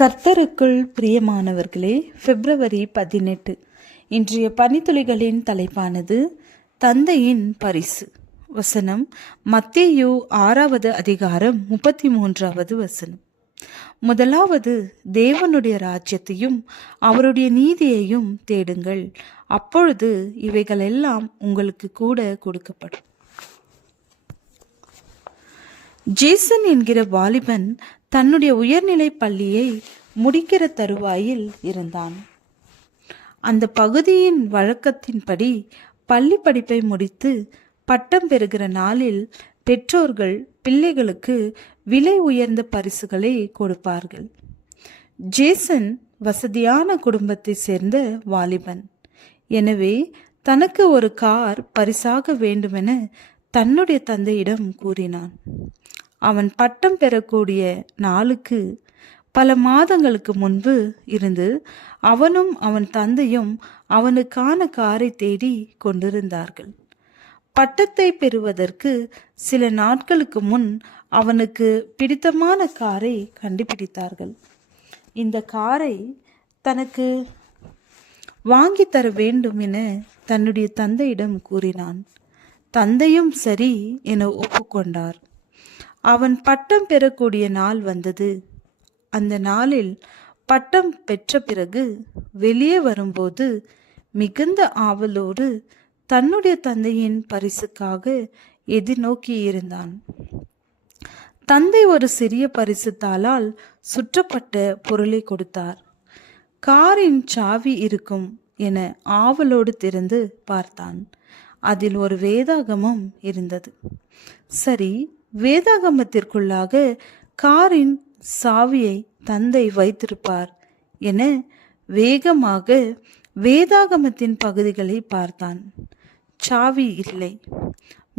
கர்த்தருக்குள் பிரியமானவர்களே, பிப்ரவரி 18 இன்றைய பனித்துளிகளின் தலைப்பானது தந்தையின் பரிசு. வசனம் மத்தேயு 6வது அதிகாரம் 33வது வசனம். முதலாவது தேவனுடைய ராஜ்யத்தையும் அவருடைய நீதியையும் தேடுங்கள், அப்பொழுது இவைகளெல்லாம் உங்களுக்கு கூட கொடுக்கப்படும். ஜேசன் என்கிற வாலிபன் தன்னுடைய உயர்நிலை பள்ளியை முடிக்கிற தருவாயில் இருந்தான். அந்த பகுதியின் வழக்கத்தின்படி பள்ளி படிப்பை முடித்து பட்டம் பெறுகிற நாளில் பெற்றோர்கள் பிள்ளைகளுக்கு விலை உயர்ந்த பரிசுகளை கொடுப்பார்கள். ஜேசன் வசதியான குடும்பத்தை சேர்ந்த வாலிபன். எனவே தனக்கு ஒரு கார் பரிசாக வேண்டுமென தன்னுடைய தந்தையிடம் கூறினான். அவன் பட்டம் பெறக்கூடிய நாளுக்கு பல மாதங்களுக்கு முன்பு இருந்து அவனும் அவன் தந்தையும் அவனுக்கான காரை தேடி கொண்டிருந்தார்கள். பட்டத்தை பெறுவதற்கு சில நாட்களுக்கு முன் அவனுக்கு பிடித்தமான காரை கண்டுபிடித்தார்கள். இந்த காரை தனக்கு வாங்கி தர வேண்டும் என தன்னுடைய தந்தையிடம் கூறினான். தந்தையும் சரி என ஒப்புக்கொண்டார். அவன் பட்டம் பெறக்கூடிய நாள் வந்தது. அந்த நாளில் பட்டம் பெற்ற பிறகு வெளியே வரும்போது மிகுந்த ஆவலோடு தன்னுடைய தந்தையின் பரிசுக்காக எதிர்நோக்கி இருந்தான். தந்தை ஒரு சிறிய பரிசு தாளால் சுற்றப்பட்ட பொருளை கொடுத்தார். காரின் சாவி இருக்கும் என ஆவலோடு திறந்து பார்த்தான். அதில் ஒரு வேதாகமம் இருந்தது. சரி, வேதாகமத்திற்குள்ளாக காரின் சாவியை தந்தை வைத்திருப்பார் என வேகமாக வேதாகமத்தின் பகுதிகளை பார்த்தான். சாவி இல்லை.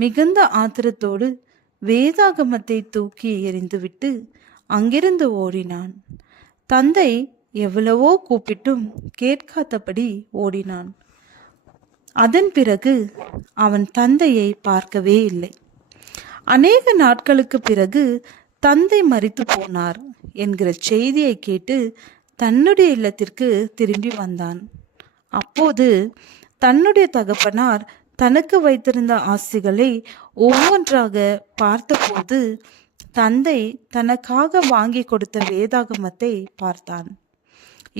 மிகுந்த ஆத்திரத்தோடு வேதாகமத்தை தூக்கி எறிந்துவிட்டு அங்கிருந்து ஓடினான். தந்தை எவ்வளவோ கூப்பிட்டும் கேட்காதபடி ஓடினான். அதன் பிறகு அவன் தந்தையை பார்க்கவே இல்லை. அநேக நாட்களுக்கு பிறகு தந்தை மரித்து போனார் என்கிற செய்தியை கேட்டு தன்னுடைய இல்லத்திற்கு திரும்பி வந்தான். அப்போது தன்னுடைய தகப்பனார் தனக்கு வைத்திருந்த ஆஸ்திகளை ஒவ்வொன்றாக பார்த்தபோது தந்தை தனக்காக வாங்கி கொடுத்த வேதாகமத்தை பார்த்தான்.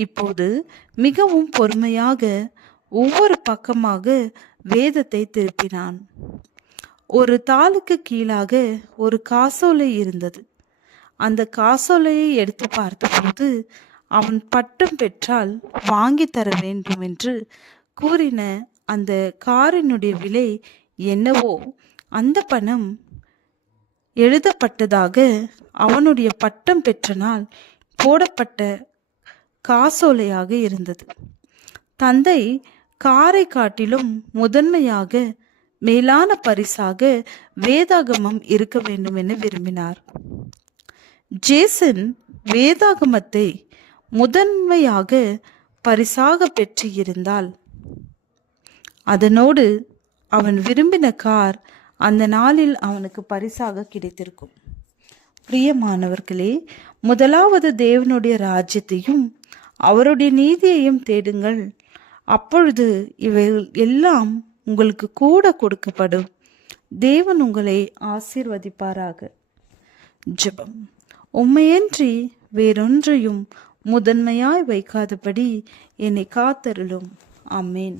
இப்போது மிகவும் பொறுமையாக ஒவ்வொரு பக்கமாக வேதத்தை திருப்பினான். ஒரு தாளுக்கு கீழாக ஒரு காசோலை இருந்தது. அந்த காசோலையை எடுத்து பார்த்தபோது அவன் பட்டம் பெற்றால் வாங்கி தர வேண்டும் என்று கூறின அந்த காரினுடைய விலை என்னவோ அந்த பணம் எழுதப்பட்டதாக அவனுடைய பட்டம் பெற்ற நாள் போடப்பட்ட காசோலையாக இருந்தது. தந்தை காரை காட்டிலும் முதன்மையாக மேலான பரிசாக வேதாகமம் இருக்க வேண்டும் என விரும்பினார். ஜேசன் வேதாகமத்தை முதன்மையாக பரிசாக பெற்று இருந்தால் அதனோடு அவன் விரும்பின கார் அந்த நாளில் அவனுக்கு பரிசாக கிடைத்திருக்கும். பிரியமானவர்களே, முதலாவது தேவனுடைய ராஜ்யத்தையும் அவருடைய நீதியையும் தேடுங்கள், அப்பொழுது இவை எல்லாம் உங்களுக்கு கூட கொடுக்கப்படும். தேவன் உங்களை ஆசீர்வதிப்பாராக. ஜெபம். உம்மையன்றி வேறொன்றையும் முதன்மையாய் வைக்காதபடி என்னை காத்தருளும். ஆமேன்.